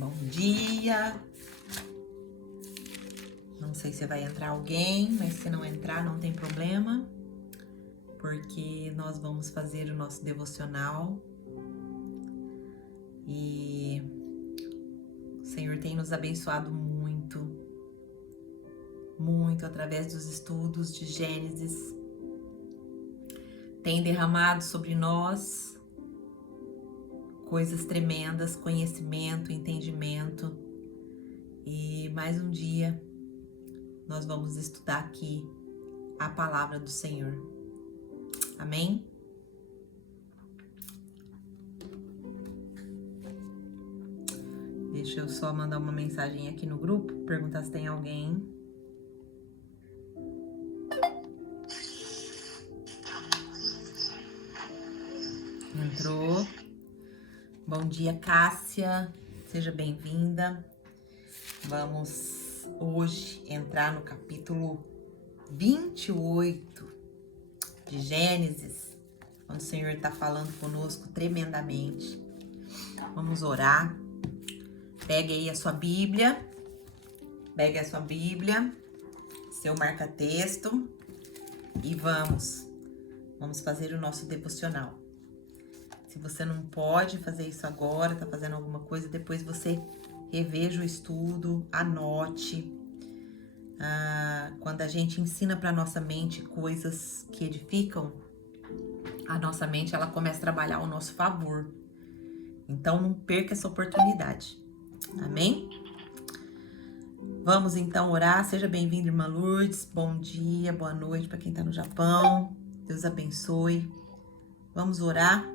Bom dia! Não sei se vai entrar alguém, mas se não entrar não tem problema, porque nós vamos fazer o nosso devocional e o Senhor tem nos abençoado muito, muito através dos estudos de Gênesis, tem derramado sobre nós coisas tremendas, conhecimento, entendimento, e mais um dia nós vamos estudar aqui a palavra do Senhor. Amém? Deixa eu só mandar uma mensagem aqui no grupo, perguntar se tem alguém. Entrou. Bom dia, Cássia. Seja bem-vinda. Vamos hoje entrar no capítulo 28 de Gênesis, onde o Senhor está falando conosco tremendamente. Vamos orar. Pegue aí a sua Bíblia. Seu marca-texto e vamos fazer o nosso devocional. Se você não pode fazer isso agora, tá fazendo alguma coisa, depois você reveja o estudo, anote. Quando a gente ensina para nossa mente coisas que edificam, a nossa mente ela começa a trabalhar ao nosso favor. Então não perca essa oportunidade. Amém? Vamos então orar. Seja bem-vinda, irmã Lourdes. Bom dia, boa noite para quem está no Japão. Deus abençoe. Vamos orar.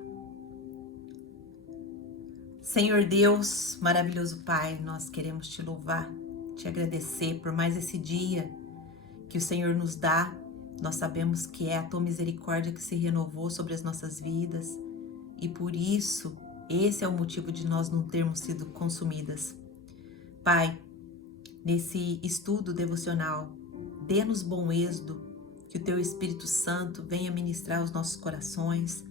Senhor Deus, maravilhoso Pai, nós queremos te louvar, te agradecer por mais esse dia que o Senhor nos dá. Nós sabemos que é a tua misericórdia que se renovou sobre as nossas vidas e por isso, esse é o motivo de nós não termos sido consumidas. Pai, nesse estudo devocional, dê-nos bom êxodo, que o teu Espírito Santo venha ministrar os nossos corações,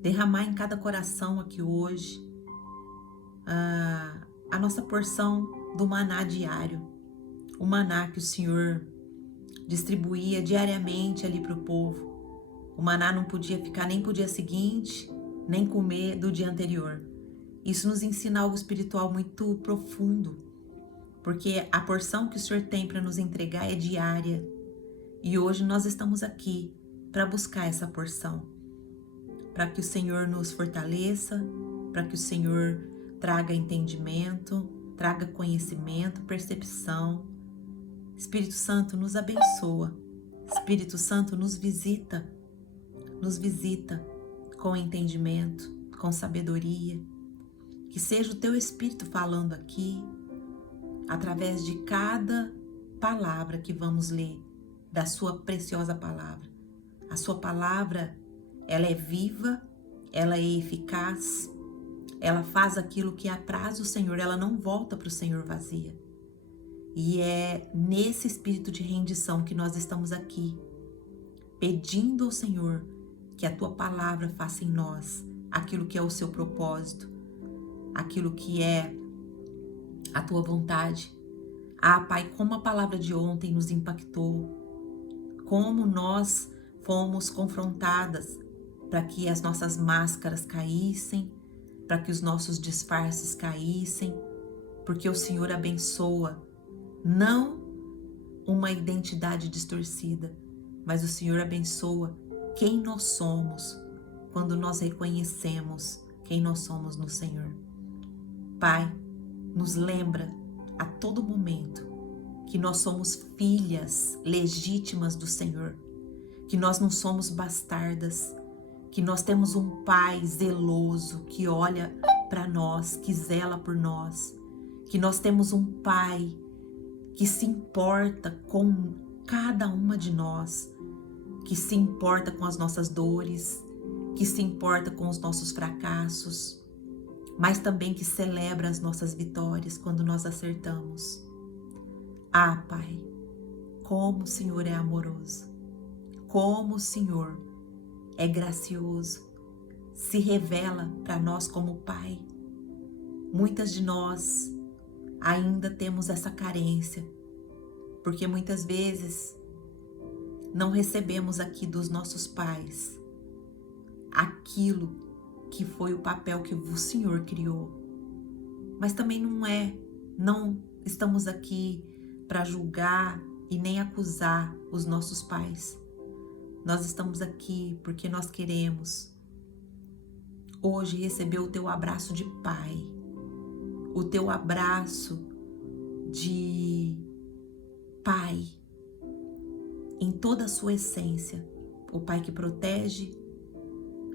derramar em cada coração aqui hoje a nossa porção do maná diário, o maná que o Senhor distribuía diariamente ali para o povo. O maná não podia ficar nem para o dia seguinte, nem comer do dia anterior. Isso nos ensina algo espiritual muito profundo, porque a porção que o Senhor tem para nos entregar é diária. E hoje nós estamos aqui para buscar essa porção, para que o Senhor nos fortaleça, para que o Senhor traga entendimento, traga conhecimento, percepção. Espírito Santo nos abençoa. Espírito Santo nos visita com entendimento, com sabedoria. Que seja o teu Espírito falando aqui, através de cada palavra que vamos ler, da sua preciosa palavra. A sua palavra, ela é viva, ela é eficaz, ela faz aquilo que apraz o Senhor, ela não volta para o Senhor vazia. E é nesse espírito de rendição que nós estamos aqui, pedindo ao Senhor que a tua palavra faça em nós aquilo que é o seu propósito, aquilo que é a tua vontade. Pai, como a palavra de ontem nos impactou, como nós fomos confrontadas para que as nossas máscaras caíssem, para que os nossos disfarces caíssem, porque o Senhor abençoa não uma identidade distorcida, mas o Senhor abençoa quem nós somos quando nós reconhecemos quem nós somos no Senhor. Pai, nos lembra a todo momento que nós somos filhas legítimas do Senhor, que nós não somos bastardas, que nós temos um Pai zeloso que olha para nós, que zela por nós, que nós temos um Pai que se importa com cada uma de nós, que se importa com as nossas dores, que se importa com os nossos fracassos, mas também que celebra as nossas vitórias quando nós acertamos. Pai, como o Senhor é amoroso, como o Senhor é gracioso, se revela para nós como Pai. Muitas de nós ainda temos essa carência, porque muitas vezes não recebemos aqui dos nossos pais aquilo que foi o papel que o Senhor criou. Mas também não estamos aqui para julgar e nem acusar os nossos pais. Nós estamos aqui porque nós queremos hoje receber o teu abraço de pai, o teu abraço de pai em toda a sua essência. O pai que protege,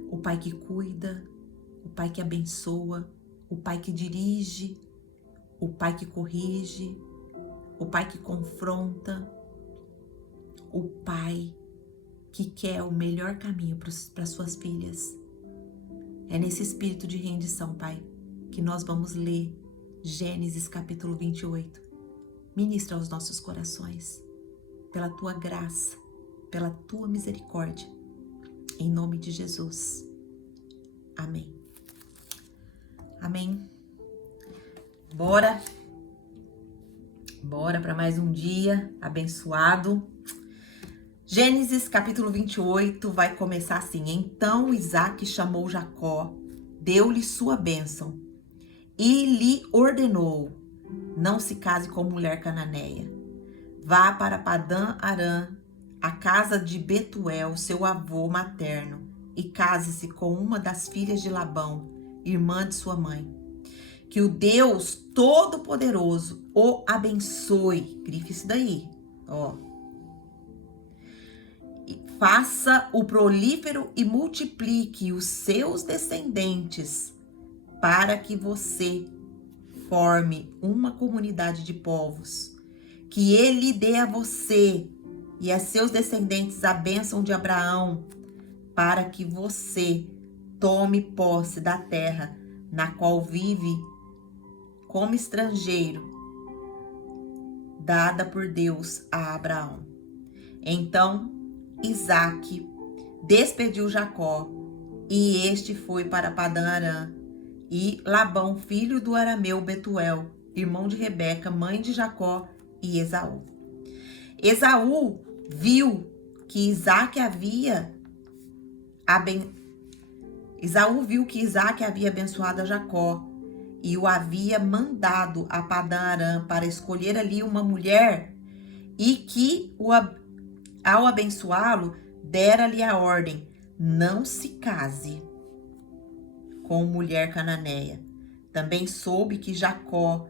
o pai que cuida, o pai que abençoa, o pai que dirige, o pai que corrige, o pai que confronta, o pai que quer o melhor caminho para suas filhas. É nesse espírito de rendição, Pai, que nós vamos ler Gênesis capítulo 28. Ministra aos nossos corações, pela tua graça, pela tua misericórdia, em nome de Jesus. Amém. Amém. Bora para mais um dia abençoado. Gênesis capítulo 28 vai começar assim: Então Isaque chamou Jacó, deu-lhe sua bênção e lhe ordenou: não se case com mulher cananeia. Vá para Padã Arã, a casa de Betuel, seu avô materno, e case-se com uma das filhas de Labão, irmã de sua mãe. Que o Deus Todo-Poderoso o abençoe. Grife isso daí, ó. Faça-o prolífero e multiplique os seus descendentes, para que você forme uma comunidade de povos. Que ele dê a você e a seus descendentes a bênção de Abraão, para que você tome posse da terra na qual vive como estrangeiro, dada por Deus a Abraão. Então Isaque despediu Jacó, e este foi para Padã Arã, e Labão, filho do arameu Betuel, irmão de Rebeca, mãe de Jacó, e Esaú. Esaú viu que Isaque havia abençoado a Jacó, e o havia mandado a Padã Arã para escolher ali uma mulher, e que ao abençoá-lo, dera-lhe a ordem: não se case com mulher cananeia. Também soube que Jacó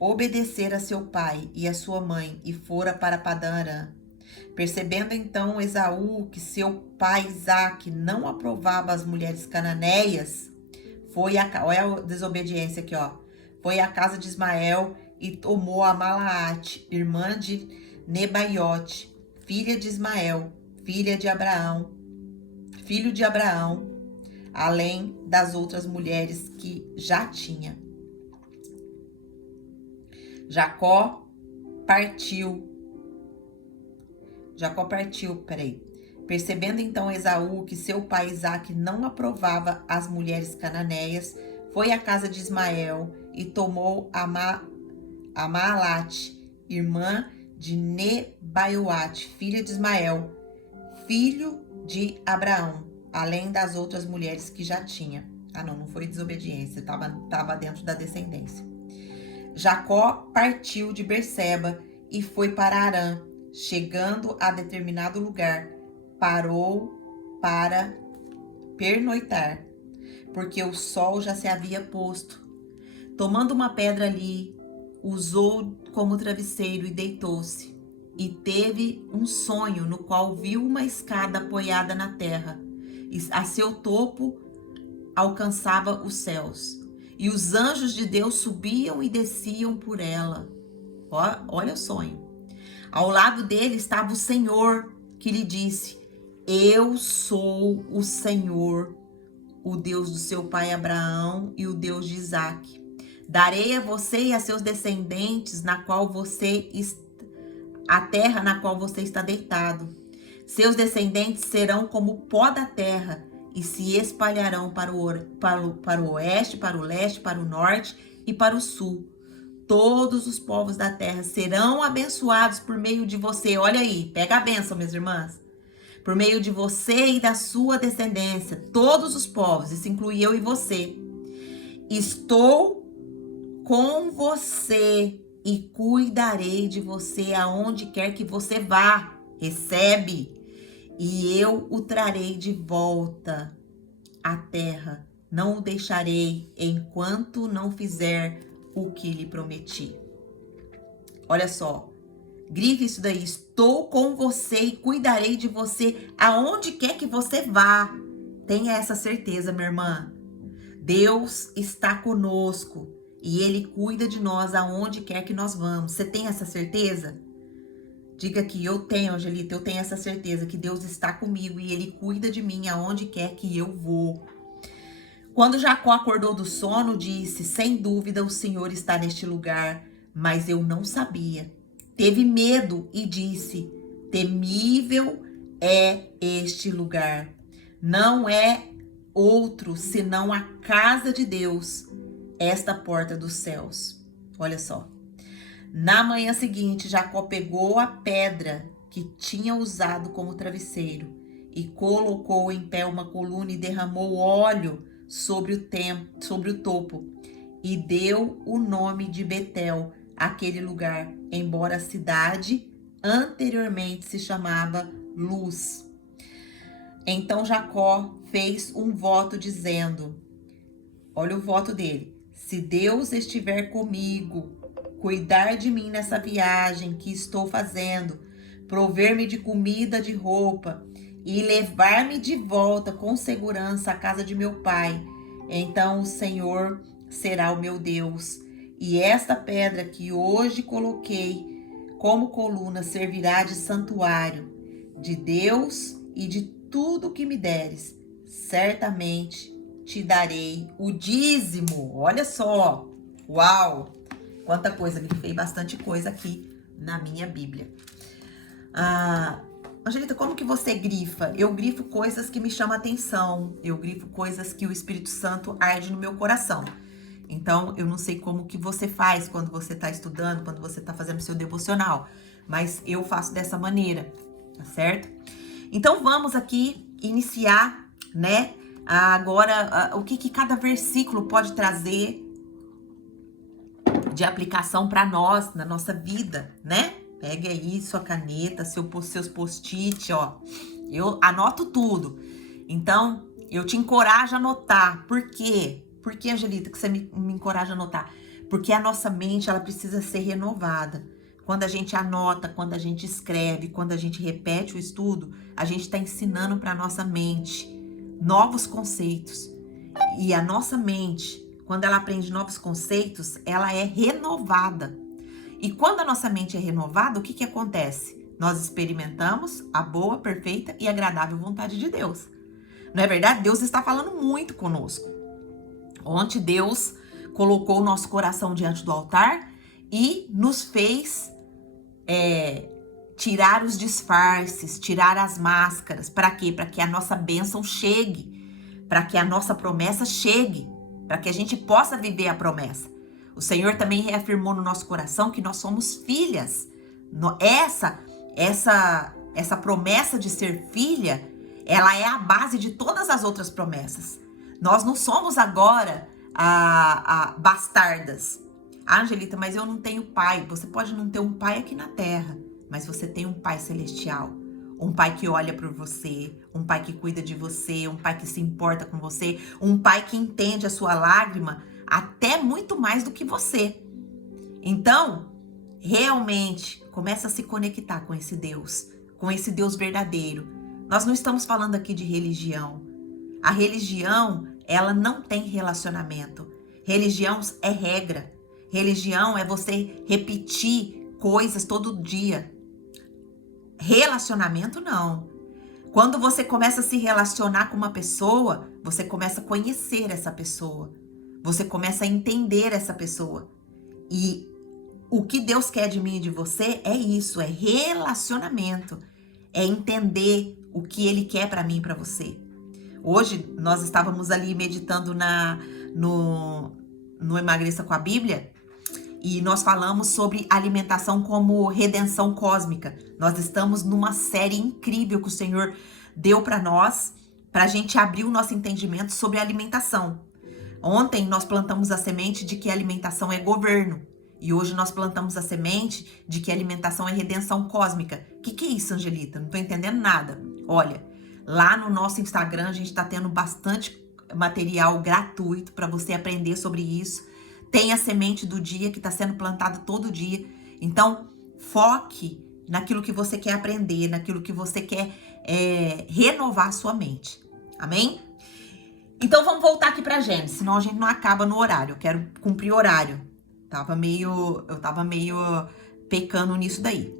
obedecera a seu pai e a sua mãe e fora para Padã Arã. Percebendo então Esaú que seu pai Isaque não aprovava as mulheres cananeias, olha a desobediência aqui, ó. Foi à casa de Ismael e tomou a Malaate, irmã de Nebaiote, filha de Ismael, filho de Abraão, além das outras mulheres que já tinha. Jacó partiu. Percebendo então Esaú que seu pai Isaque não aprovava as mulheres cananeias, foi à casa de Ismael e tomou a Maalate, irmã de Nebaiote, filha de Ismael, filho de Abraão, além das outras mulheres que já tinha. Não foi desobediência, estava dentro da descendência. Jacó partiu de Berseba e foi para Arã. Chegando a determinado lugar, parou para pernoitar, porque o sol já se havia posto. Tomando uma pedra ali, usou como travesseiro e deitou-se. E teve um sonho no qual viu uma escada apoiada na terra, e a seu topo alcançava os céus. E os anjos de Deus subiam e desciam por ela. Olha o sonho. Ao lado dele estava o Senhor, que lhe disse: eu sou o Senhor, o Deus do seu pai Abraão e o Deus de Isaque. Darei a você e a seus descendentes a terra na qual você está deitado. Seus descendentes serão como o pó da terra e se espalharão para o oeste, para o leste, para o norte e para o sul. Todos os povos da terra serão abençoados por meio de você. Olha aí, pega a bênção, minhas irmãs. Por meio de você e da sua descendência, todos os povos, isso inclui eu e você. Estou com você e cuidarei de você aonde quer que você vá. Recebe, e eu o trarei de volta à terra. Não o deixarei enquanto não fizer o que lhe prometi. Olha só, grife isso daí. Estou com você e cuidarei de você aonde quer que você vá. Tenha essa certeza, minha irmã. Deus está conosco e Ele cuida de nós aonde quer que nós vamos. Você tem essa certeza? Diga que eu tenho, Angelita, eu tenho essa certeza que Deus está comigo e Ele cuida de mim aonde quer que eu vou. Quando Jacó acordou do sono, disse: sem dúvida o Senhor está neste lugar, mas eu não sabia. Teve medo e disse: temível é este lugar. Não é outro senão a casa de Deus, esta porta dos céus. Olha só. Na manhã seguinte, Jacó pegou a pedra que tinha usado como travesseiro e colocou em pé uma coluna e derramou óleo sobre o topo e deu o nome de Betel àquele lugar, embora a cidade anteriormente se chamava Luz. Então Jacó fez um voto dizendo, olha o voto dele: se Deus estiver comigo, cuidar de mim nessa viagem que estou fazendo, prover-me de comida, de roupa e levar-me de volta com segurança à casa de meu pai, então o Senhor será o meu Deus. E esta pedra que hoje coloquei como coluna servirá de santuário de Deus e de tudo que me deres. Certamente te darei o dízimo. Olha só, uau! Quanta coisa, grifei bastante coisa aqui na minha Bíblia. Angelita, como que você grifa? Eu grifo coisas que me chamam a atenção. Eu grifo coisas que o Espírito Santo arde no meu coração. Então, eu não sei como que você faz quando você está estudando, quando você está fazendo seu devocional. Mas eu faço dessa maneira, tá certo? Então, vamos aqui iniciar, né? Agora, o que cada versículo pode trazer de aplicação para nós, na nossa vida, né? Pegue aí sua caneta, seus post-it, ó. Eu anoto tudo. Então, eu te encorajo a anotar. Por quê? Por que, Angelita, que você me encoraja a anotar? Porque a nossa mente, ela precisa ser renovada. Quando a gente anota, quando a gente escreve, quando a gente repete o estudo, a gente está ensinando para a nossa mente novos conceitos. E a nossa mente, quando ela aprende novos conceitos, ela é renovada. E quando a nossa mente é renovada, o que acontece? Nós experimentamos a boa, perfeita e agradável vontade de Deus. Não é verdade? Deus está falando muito conosco. Ontem Deus colocou o nosso coração diante do altar e nos fez tirar os disfarces, tirar as máscaras. Para quê? Para que a nossa bênção chegue, para que a nossa promessa chegue, para que a gente possa viver a promessa. O Senhor também reafirmou no nosso coração que nós somos filhas. Essa promessa de ser filha, ela é a base de todas as outras promessas. Nós não somos agora bastardas. Angelita, mas eu não tenho pai. Você pode não ter um pai aqui na terra, mas você tem um pai celestial. Um pai que olha por você, um pai que cuida de você, um pai que se importa com você, um pai que entende a sua lágrima até muito mais do que você. Então, realmente, começa a se conectar com esse Deus verdadeiro. Nós não estamos falando aqui de religião. A religião, ela não tem relacionamento. Religião é regra. Religião é você repetir coisas todo dia. Relacionamento, não. Quando você começa a se relacionar com uma pessoa, você começa a conhecer essa pessoa. Você começa a entender essa pessoa. E o que Deus quer de mim e de você é isso, é relacionamento. É entender o que Ele quer para mim e para você. Hoje nós estávamos ali meditando no Emagreça com a Bíblia e nós falamos sobre alimentação como redenção cósmica. Nós estamos numa série incrível que o Senhor deu para nós, para a gente abrir o nosso entendimento sobre alimentação. Ontem nós plantamos a semente de que a alimentação é governo. E hoje nós plantamos a semente de que a alimentação é redenção cósmica. O que é isso, Angelita? Não tô entendendo nada. Olha, lá no nosso Instagram a gente tá tendo bastante material gratuito para você aprender sobre isso. Tem a semente do dia que está sendo plantada todo dia. Então, foque naquilo que você quer aprender, naquilo que você quer renovar a sua mente. Amém? Então, vamos voltar aqui para Gênesis, senão a gente não acaba no horário. Eu quero cumprir horário. Eu tava meio pecando nisso daí.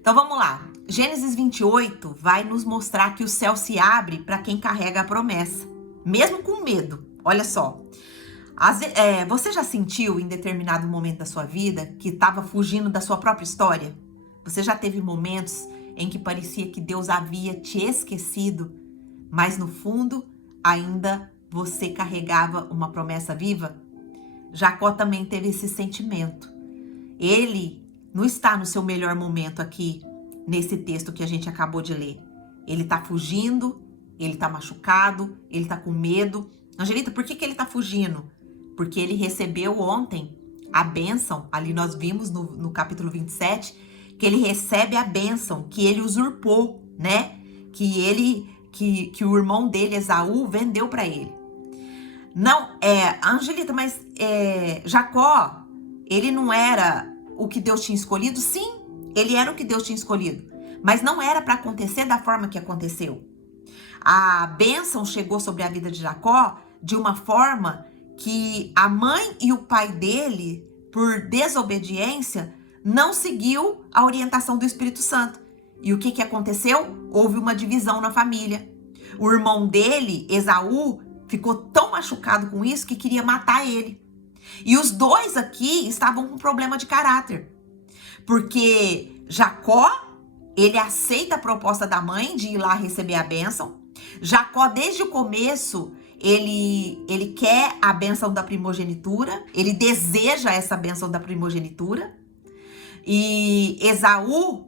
Então vamos lá. Gênesis 28 vai nos mostrar que o céu se abre para quem carrega a promessa, mesmo com medo. Olha só. Você já sentiu em determinado momento da sua vida que estava fugindo da sua própria história? Você já teve momentos em que parecia que Deus havia te esquecido, mas no fundo ainda você carregava uma promessa viva? Jacó também teve esse sentimento. Ele não está no seu melhor momento aqui, nesse texto que a gente acabou de ler. Ele está fugindo, ele está machucado, ele está com medo. Angelita, por que ele está fugindo? Porque ele recebeu ontem a bênção, ali nós vimos no capítulo 27, que ele recebe a bênção, que ele usurpou, né? Que o irmão dele, Esaú, vendeu para ele. Não, Angelita, mas Jacó, ele não era o que Deus tinha escolhido? Sim, ele era o que Deus tinha escolhido, mas não era para acontecer da forma que aconteceu. A bênção chegou sobre a vida de Jacó de uma forma que a mãe e o pai dele, por desobediência, não seguiu a orientação do Espírito Santo. E o que aconteceu? Houve uma divisão na família. O irmão dele, Esaú, ficou tão machucado com isso que queria matar ele. E os dois aqui estavam com problema de caráter. Porque Jacó, ele aceita a proposta da mãe de ir lá receber a bênção. Jacó, desde o começo, ele quer a bênção da primogenitura. Ele deseja essa bênção da primogenitura. E Esaú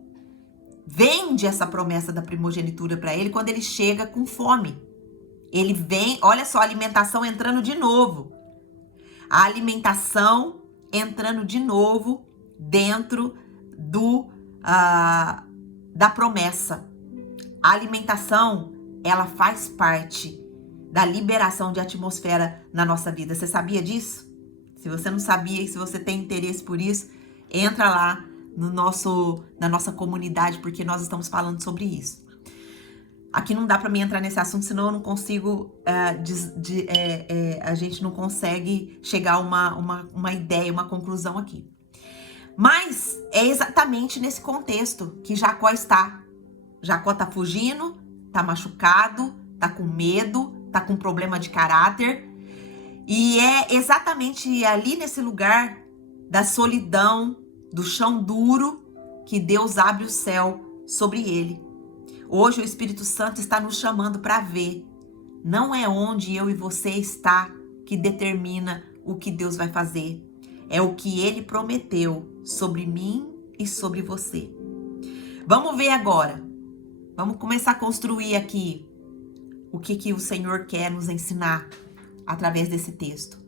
vende essa promessa da primogenitura para ele quando ele chega com fome. Ele vem, olha só, a alimentação entrando de novo. A alimentação entrando de novo dentro da promessa. A alimentação, ela faz parte da liberação de atmosfera na nossa vida. Você sabia disso? Se você não sabia e se você tem interesse por isso, entra lá na nossa comunidade, porque nós estamos falando sobre isso. Aqui não dá para mim entrar nesse assunto, senão eu não consigo, a gente não consegue chegar a uma ideia, uma conclusão aqui. Mas é exatamente nesse contexto que Jacó está. Jacó está fugindo, está machucado, está com medo, está com problema de caráter. E é exatamente ali nesse lugar da solidão, do chão duro, que Deus abre o céu sobre ele. Hoje o Espírito Santo está nos chamando para ver. Não é onde eu e você está que determina o que Deus vai fazer. É o que Ele prometeu sobre mim e sobre você. Vamos ver agora. Vamos começar a construir aqui o que o Senhor quer nos ensinar através desse texto.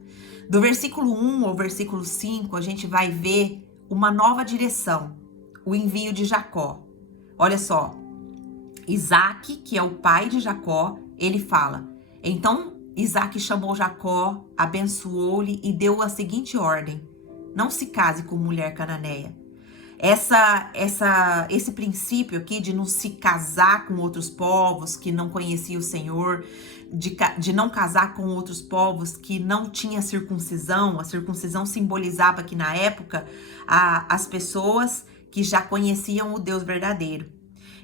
Do versículo 1 ao versículo 5, a gente vai ver uma nova direção. O envio de Jacó. Olha só. Isaac, que é o pai de Jacó, ele fala: então Isaac chamou Jacó, abençoou-lhe e deu a seguinte ordem: não se case com mulher cananeia. Esse princípio aqui de não se casar com outros povos que não conheciam o Senhor, de não casar com outros povos que não tinha circuncisão. A circuncisão simbolizava que na época as pessoas que já conheciam o Deus verdadeiro.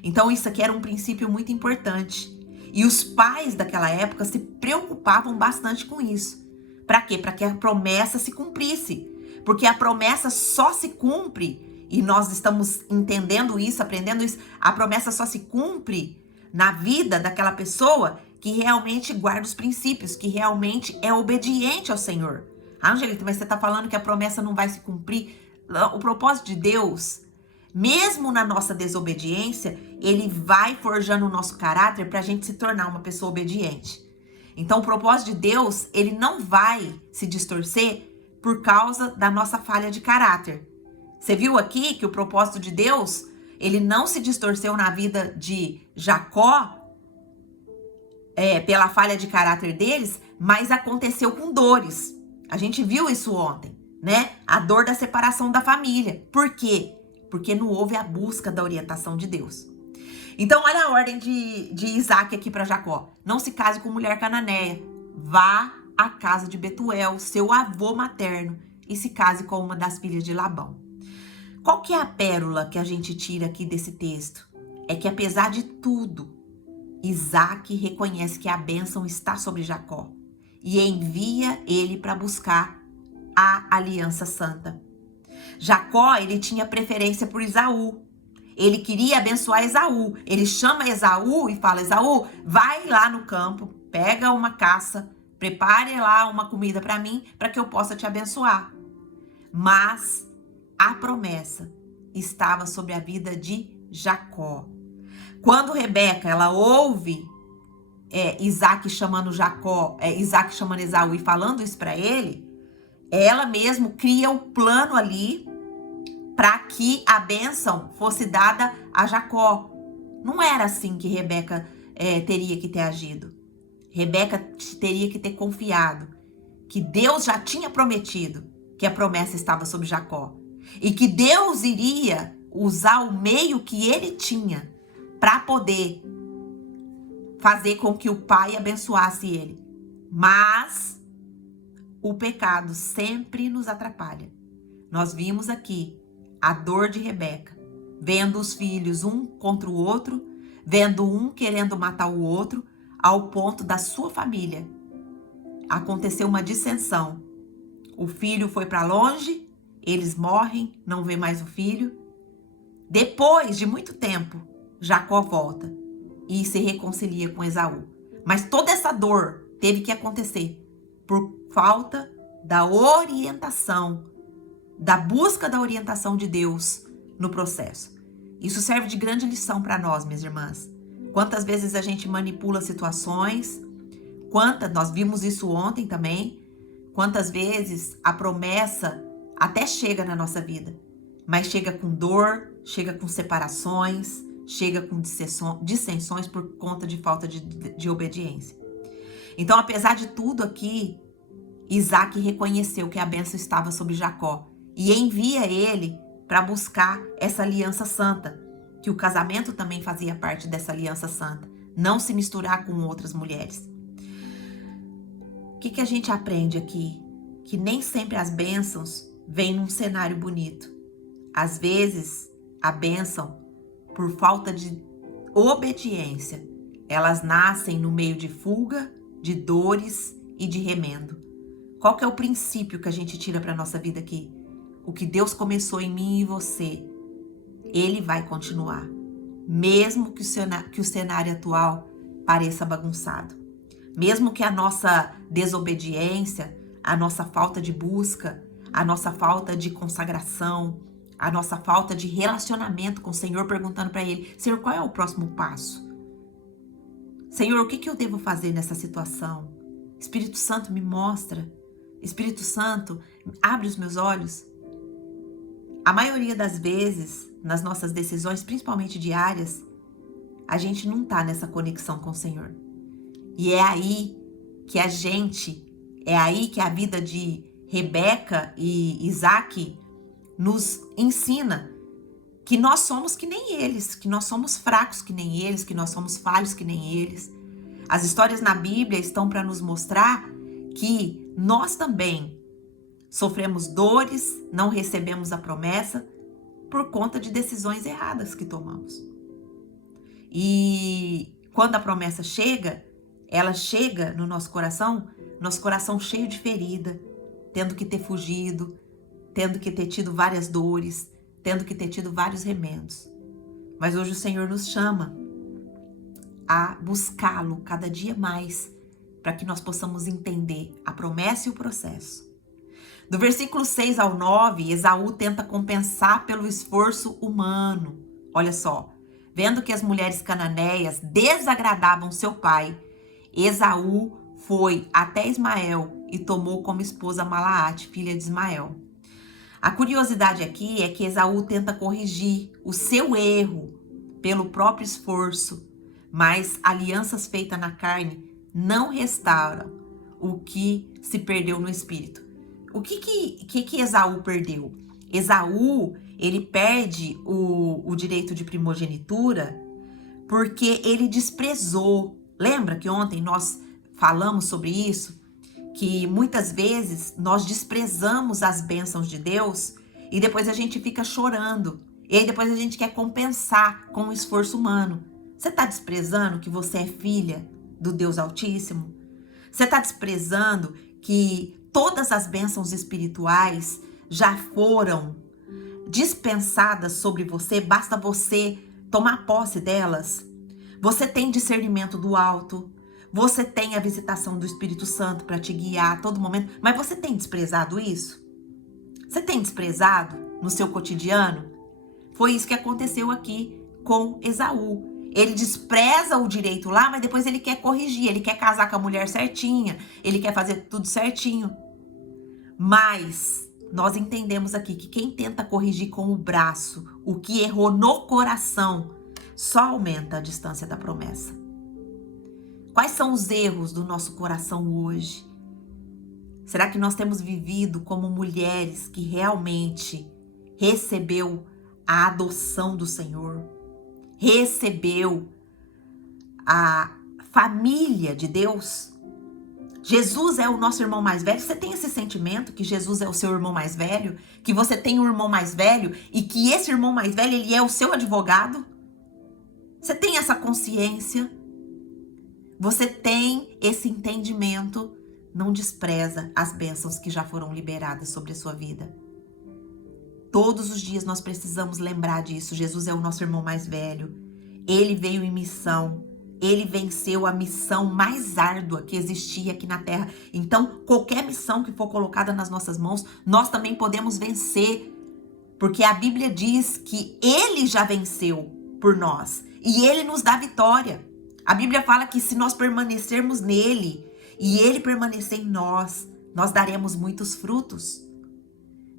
Então isso aqui era um princípio muito importante. E os pais daquela época se preocupavam bastante com isso. Para quê? Para que a promessa se cumprisse. Porque a promessa só se cumpre, e nós estamos entendendo isso, aprendendo isso, a promessa só se cumpre na vida daquela pessoa que realmente guarda os princípios, que realmente é obediente ao Senhor. Angelita, mas você está falando que a promessa não vai se cumprir? O propósito de Deus, mesmo na nossa desobediência, ele vai forjando o nosso caráter para a gente se tornar uma pessoa obediente. Então, o propósito de Deus, ele não vai se distorcer por causa da nossa falha de caráter. Você viu aqui que o propósito de Deus, ele não se distorceu na vida de Jacó, pela falha de caráter deles, mas aconteceu com dores. A gente viu isso ontem, né? A dor da separação da família. Por quê? Porque não houve a busca da orientação de Deus. Então, olha a ordem de Isaac aqui para Jacó. Não se case com mulher cananeia. Vá à casa de Betuel, seu avô materno, e se case com uma das filhas de Labão. Qual que é a pérola que a gente tira aqui desse texto? É que apesar de tudo, Isaac reconhece que a bênção está sobre Jacó e envia ele para buscar a aliança santa. Jacó, ele tinha preferência por Esaú. Ele queria abençoar Esaú. Ele chama Esaú e fala: Esaú, vai lá no campo, pega uma caça, prepare lá uma comida para mim, para que eu possa te abençoar. Mas a promessa estava sobre a vida de Jacó. Quando Rebeca, ela ouve Isaac chamando Isaac chamando Esaú e falando isso para ele, ela mesmo cria o plano ali para que a bênção fosse dada a Jacó. Não era assim que Rebeca teria que ter agido. Rebeca teria que ter confiado que Deus já tinha prometido que a promessa estava sobre Jacó e que Deus iria usar o meio que ele tinha para poder fazer com que o pai abençoasse ele. Mas o pecado sempre nos atrapalha. Nós vimos aqui a dor de Rebeca, vendo os filhos um contra o outro, vendo um querendo matar o outro, ao ponto da sua família. Aconteceu uma dissensão. O filho foi para longe, eles morrem, não vê mais o filho. Depois de muito tempo, Jacó volta e se reconcilia com Esaú. Mas toda essa dor teve que acontecer por falta da orientação, da busca da orientação de Deus no processo. Isso serve de grande lição para nós, minhas irmãs. Quantas vezes a gente manipula situações, nós vimos isso ontem também, quantas vezes a promessa até chega na nossa vida, mas chega com dor, chega com separações, chega com dissensões por conta de falta de obediência. Então, apesar de tudo aqui, Isaac reconheceu que a bênção estava sobre Jacó e envia ele para buscar essa aliança santa, que o casamento também fazia parte dessa aliança santa, não se misturar com outras mulheres. O que a gente aprende aqui? Que nem sempre as bênçãos vêm num cenário bonito. Às vezes, a bênção, por falta de obediência, elas nascem no meio de fuga, de dores e de remendo. Qual que é o princípio que a gente tira para a nossa vida aqui? O que Deus começou em mim e você, Ele vai continuar, mesmo que o cenário atual pareça bagunçado. Mesmo que a nossa desobediência, a nossa falta de busca, a nossa falta de consagração, a nossa falta de relacionamento com o Senhor, perguntando para Ele: Senhor, qual é o próximo passo? Senhor, o que eu devo fazer nessa situação? Espírito Santo, me mostra. Espírito Santo, abre os meus olhos. A maioria das vezes, nas nossas decisões, principalmente diárias, a gente não tá nessa conexão com o Senhor. E é aí que a vida de Rebeca e Isaac nos ensina que nós somos que nem eles, que nós somos fracos que nem eles, que nós somos falhos que nem eles. As histórias na Bíblia estão para nos mostrar que nós também sofremos dores, não recebemos a promessa por conta de decisões erradas que tomamos. E quando a promessa chega, ela chega no nosso coração cheio de ferida, tendo que ter fugido, tendo que ter tido várias dores, tendo que ter tido vários remendos. Mas hoje o Senhor nos chama a buscá-lo cada dia mais, para que nós possamos entender a promessa e o processo. Do versículo 6 ao 9, Esaú tenta compensar pelo esforço humano. Olha só, vendo que as mulheres cananeias desagradavam seu pai, Esaú foi até Ismael e tomou como esposa Malaate, filha de Ismael. A curiosidade aqui é que Esaú tenta corrigir o seu erro pelo próprio esforço, mas alianças feitas na carne não restauram o que se perdeu no espírito. O que Esaú perdeu? Esaú, ele perde o direito de primogenitura porque ele desprezou. Lembra que ontem nós falamos sobre isso? Que muitas vezes nós desprezamos as bênçãos de Deus e depois a gente fica chorando. E aí depois a gente quer compensar com o esforço humano. Você está desprezando que você é filha do Deus Altíssimo? Você está desprezando que todas as bênçãos espirituais já foram dispensadas sobre você? Basta você tomar posse delas. Você tem discernimento do alto. Você tem a visitação do Espírito Santo para te guiar a todo momento. Mas você tem desprezado isso? Você tem desprezado no seu cotidiano? Foi isso que aconteceu aqui com Esaú. Ele despreza o direito lá, mas depois ele quer corrigir. Ele quer casar com a mulher certinha. Ele quer fazer tudo certinho. Mas nós entendemos aqui que quem tenta corrigir com o braço o que errou no coração só aumenta a distância da promessa. Quais são os erros do nosso coração hoje? Será que nós temos vivido como mulheres que realmente recebeu a adoção do Senhor? Recebeu a família de Deus? Jesus é o nosso irmão mais velho. Você tem esse sentimento que Jesus é o seu irmão mais velho? Que você tem um irmão mais velho e que esse irmão mais velho, ele é o seu advogado? Você tem essa consciência? Você tem esse entendimento? Não despreza as bênçãos que já foram liberadas sobre a sua vida. Todos os dias nós precisamos lembrar disso. Jesus é o nosso irmão mais velho. Ele veio em missão. Ele venceu a missão mais árdua que existia aqui na Terra. Então, qualquer missão que for colocada nas nossas mãos, nós também podemos vencer. Porque a Bíblia diz que Ele já venceu por nós. E Ele nos dá vitória. A Bíblia fala que se nós permanecermos nele e Ele permanecer em nós, nós daremos muitos frutos.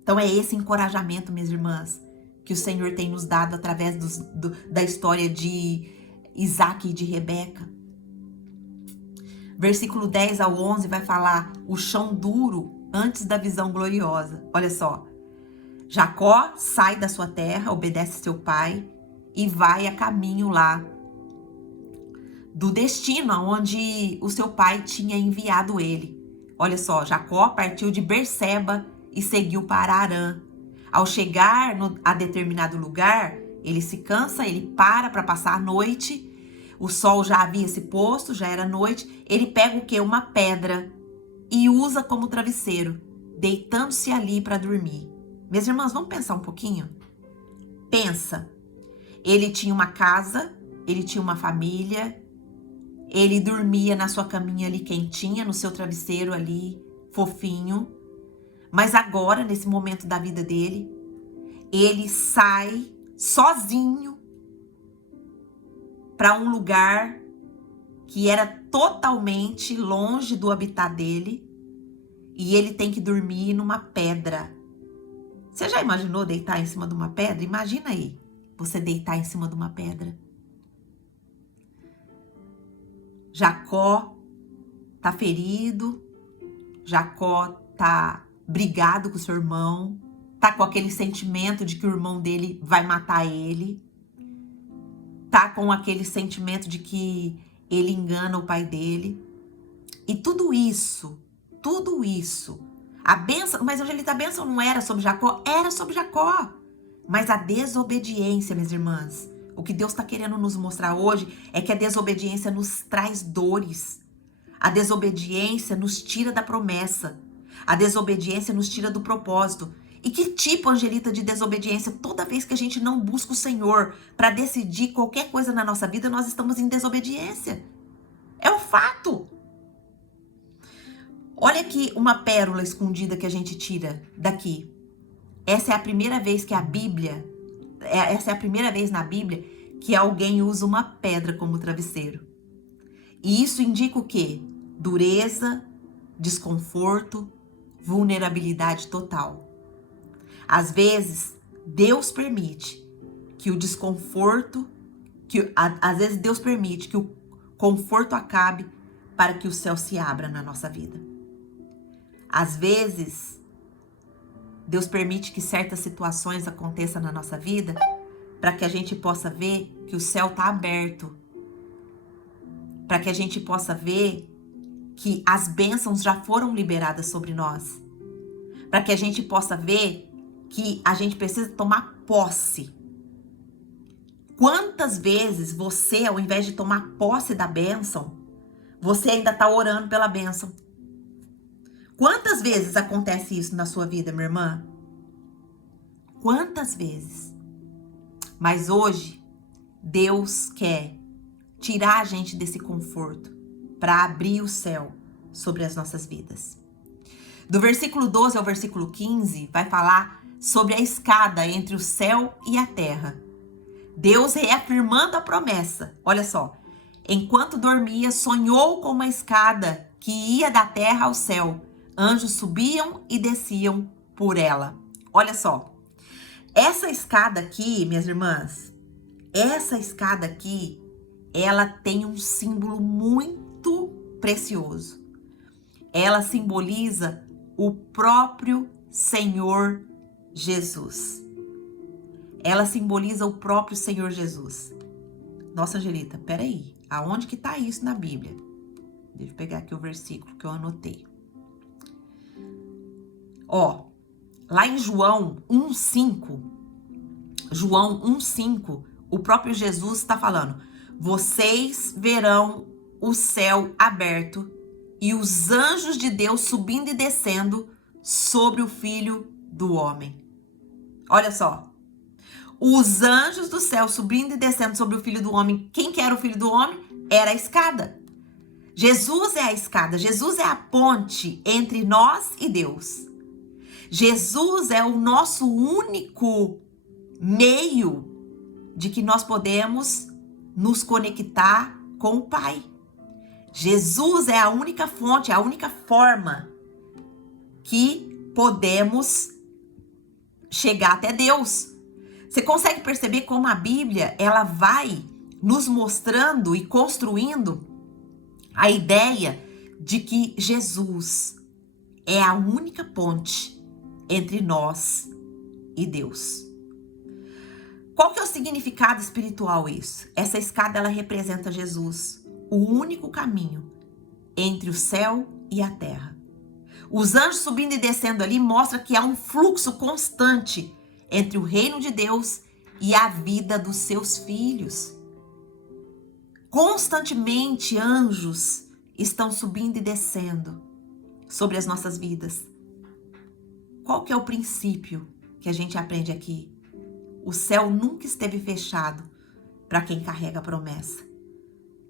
Então é esse encorajamento, minhas irmãs, que o Senhor tem nos dado através da história de Isaac e de Rebeca. Versículo 10 ao 11 vai falar o chão duro antes da visão gloriosa. Olha só. Jacó sai da sua terra, obedece seu pai e vai a caminho lá do destino aonde o seu pai tinha enviado ele. Olha só, Jacó partiu de Berseba e seguiu para Harã. Ao chegar a determinado lugar, ele se cansa, ele para passar a noite. O sol já havia se posto, já era noite. Ele pega o quê? Uma pedra e usa como travesseiro, deitando-se ali para dormir. Minhas irmãs, vamos pensar um pouquinho? Pensa. Ele tinha uma casa, ele tinha uma família, ele dormia na sua caminha ali quentinha, no seu travesseiro ali, fofinho. Mas agora, nesse momento da vida dele, ele sai sozinho para um lugar que era totalmente longe do habitat dele e ele tem que dormir numa pedra. Você já imaginou deitar em cima de uma pedra? Imagina aí, você deitar em cima de uma pedra. Jacó tá ferido, Jacó tá brigado com o seu irmão, tá com aquele sentimento de que o irmão dele vai matar ele, tá com aquele sentimento de que ele engana o pai dele. E tudo isso, a bênção, mas Angelita, a bênção não era sobre Jacó? Era sobre Jacó. Mas a desobediência, minhas irmãs, o que Deus está querendo nos mostrar hoje é que a desobediência nos traz dores. A desobediência nos tira da promessa. A desobediência nos tira do propósito. E que tipo, Angelita, de desobediência? Toda vez que a gente não busca o Senhor para decidir qualquer coisa na nossa vida, nós estamos em desobediência. É um fato. Olha aqui uma pérola escondida que a gente tira daqui. Essa é a primeira vez que essa é a primeira vez na Bíblia que alguém usa uma pedra como travesseiro. E isso indica o quê? Dureza, desconforto, vulnerabilidade total. Às vezes, Deus permite que o desconforto, às vezes Deus permite que o conforto acabe para que o céu se abra na nossa vida. Às vezes, Deus permite que certas situações aconteçam na nossa vida para que a gente possa ver que o céu está aberto. Para que a gente possa ver que as bênçãos já foram liberadas sobre nós. Para que a gente possa ver que a gente precisa tomar posse. Quantas vezes você, ao invés de tomar posse da bênção, você ainda está orando pela bênção? Quantas vezes acontece isso na sua vida, minha irmã? Quantas vezes? Mas hoje, Deus quer tirar a gente desse conforto para abrir o céu sobre as nossas vidas. Do versículo 12 ao versículo 15, vai falar sobre a escada entre o céu e a terra. Deus reafirmando a promessa. Olha só. Enquanto dormia, sonhou com uma escada que ia da terra ao céu. Anjos subiam e desciam por ela. Olha só. Essa escada aqui, minhas irmãs, essa escada aqui, ela tem um símbolo muito precioso. Ela simboliza o próprio Senhor Jesus. Ela simboliza o próprio Senhor Jesus. Nossa, Angelita, peraí. Aonde que tá isso na Bíblia? Deixa eu pegar aqui o versículo que eu anotei. Ó, lá em João 1,5, o próprio Jesus está falando: vocês verão o céu aberto e os anjos de Deus subindo e descendo sobre o Filho do Homem. Olha só. Os anjos do céu subindo e descendo sobre o Filho do Homem. Quem que era o Filho do Homem? Era a escada. Jesus é a escada. Jesus é a ponte entre nós e Deus. Jesus é o nosso único meio de que nós podemos nos conectar com o Pai. Jesus é a única fonte, a única forma que podemos chegar até Deus. Você consegue perceber como a Bíblia, ela vai nos mostrando e construindo a ideia de que Jesus é a única ponte entre nós e Deus. Qual que é o significado espiritual isso? Essa escada, ela representa Jesus, o único caminho entre o céu e a terra. Os anjos subindo e descendo ali mostra que há um fluxo constante entre o reino de Deus e a vida dos seus filhos. Constantemente anjos estão subindo e descendo sobre as nossas vidas. Qual que é o princípio que a gente aprende aqui? O céu nunca esteve fechado para quem carrega a promessa,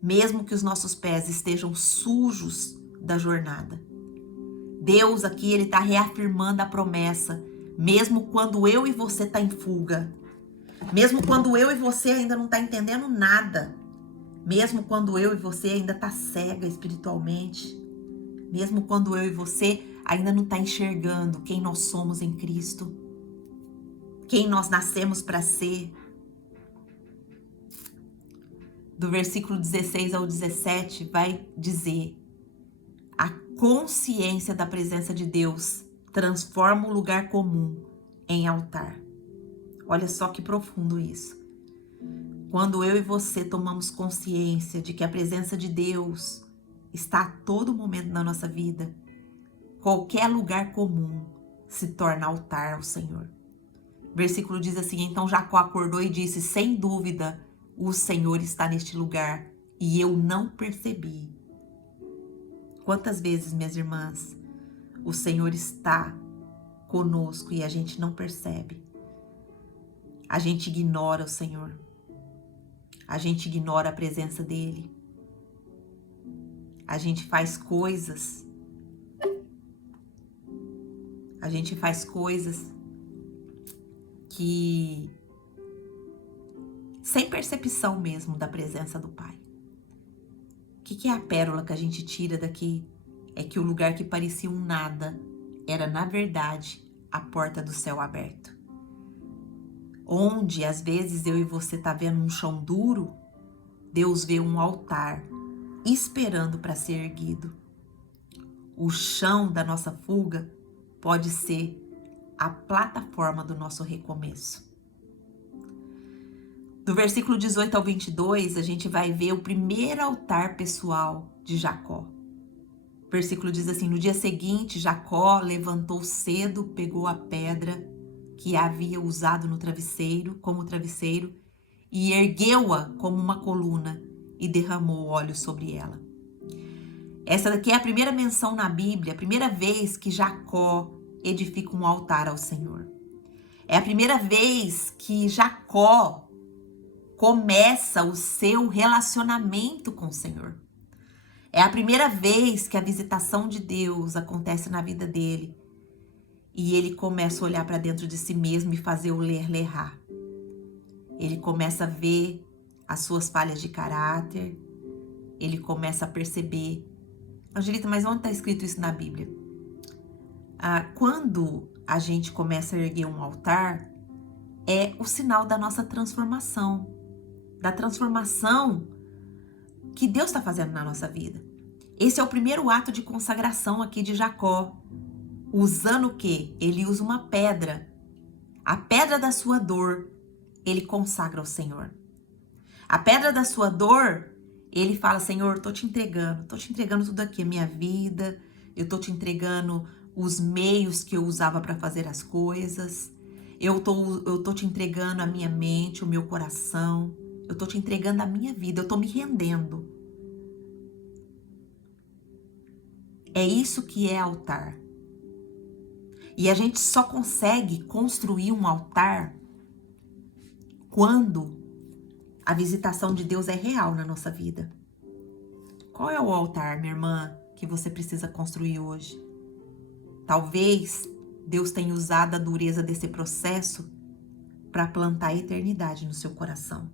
mesmo que os nossos pés estejam sujos da jornada. Deus aqui, ele está reafirmando a promessa, mesmo quando eu e você tá em fuga, mesmo quando eu e você ainda não tá entendendo nada, mesmo quando eu e você ainda tá cega espiritualmente, mesmo quando eu e você ainda não tá enxergando quem nós somos em Cristo, quem nós nascemos para ser. Do versículo 16 ao 17 vai dizer: a consciência da presença de Deus transforma o lugar comum em altar. Olha só que profundo isso. Quando eu e você tomamos consciência de que a presença de Deus está a todo momento na nossa vida, qualquer lugar comum se torna altar ao Senhor. O versículo diz assim: então Jacó acordou e disse: sem dúvida, o Senhor está neste lugar e eu não percebi. Quantas vezes, minhas irmãs, o Senhor está conosco e a gente não percebe. A gente ignora o Senhor. A gente ignora a presença dele. A gente faz coisas. Que sem percepção mesmo da presença do Pai. O que é a pérola que a gente tira daqui? É que o lugar que parecia um nada era, na verdade, a porta do céu aberto. Onde, às vezes, eu e você tá vendo um chão duro, Deus vê um altar esperando para ser erguido. O chão da nossa fuga pode ser a plataforma do nosso recomeço. Do versículo 18 ao 22, a gente vai ver o primeiro altar pessoal de Jacó. O versículo diz assim: no dia seguinte, Jacó levantou cedo, pegou a pedra que havia usado como travesseiro, e ergueu-a como uma coluna e derramou óleo sobre ela. Essa daqui é a primeira menção na Bíblia, a primeira vez que Jacó edifica um altar ao Senhor. É a primeira vez que Jacó começa o seu relacionamento com o Senhor. É a primeira vez que a visitação de Deus acontece na vida dele. E ele começa a olhar para dentro de si mesmo e fazer o ler-lerrar. Ele começa a ver as suas falhas de caráter. Ele começa a perceber. Angelita, mas onde está escrito isso na Bíblia? Quando a gente começa a erguer um altar, é o sinal da nossa transformação. Da transformação que Deus está fazendo na nossa vida. Esse é o primeiro ato de consagração aqui de Jacó. Usando o quê? Ele usa uma pedra. A pedra da sua dor, ele consagra ao Senhor. A pedra da sua dor, ele fala: Senhor, tô te entregando tudo aqui, a minha vida, eu tô te entregando os meios que eu usava para fazer as coisas, eu tô te entregando a minha mente, o meu coração, eu tô te entregando a minha vida, eu tô me rendendo. É isso que é altar. E a gente só consegue construir um altar quando a visitação de Deus é real na nossa vida. Qual é o altar, minha irmã, que você precisa construir hoje? Talvez Deus tenha usado a dureza desse processo para plantar a eternidade no seu coração.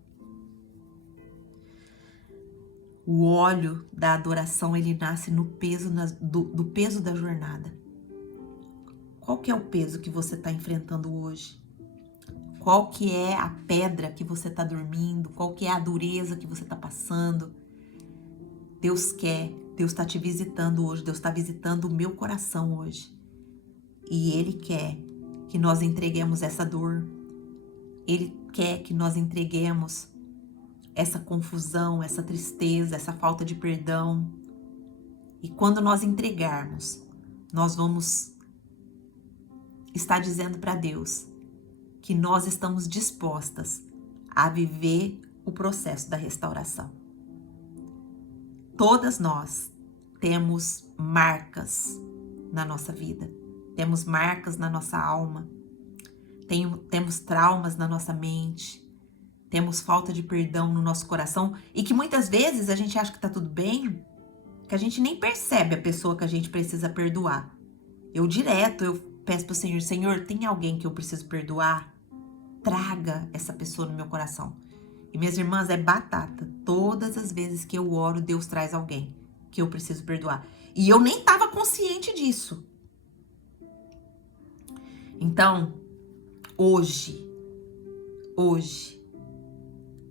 O óleo da adoração, ele nasce no peso do peso da jornada. Qual que é o peso que você está enfrentando hoje? Qual que é a pedra que você está dormindo? Qual que é a dureza que você está passando? Deus está te visitando hoje, Deus está visitando o meu coração hoje. E Ele quer que nós entreguemos essa dor. Ele quer que nós entreguemos essa confusão, essa tristeza, essa falta de perdão. E quando nós entregarmos, nós vamos estar dizendo para Deus que nós estamos dispostas a viver o processo da restauração. Todas nós temos marcas na nossa vida, temos marcas na nossa alma, temos traumas na nossa mente, temos falta de perdão no nosso coração e que muitas vezes a gente acha que tá tudo bem, que a gente nem percebe a pessoa que a gente precisa perdoar. Eu peço pro Senhor: Senhor, tem alguém que eu preciso perdoar? Traga essa pessoa no meu coração. E minhas irmãs, é batata. Todas as vezes que eu oro, Deus traz alguém que eu preciso perdoar. E eu nem estava consciente disso. Então, hoje,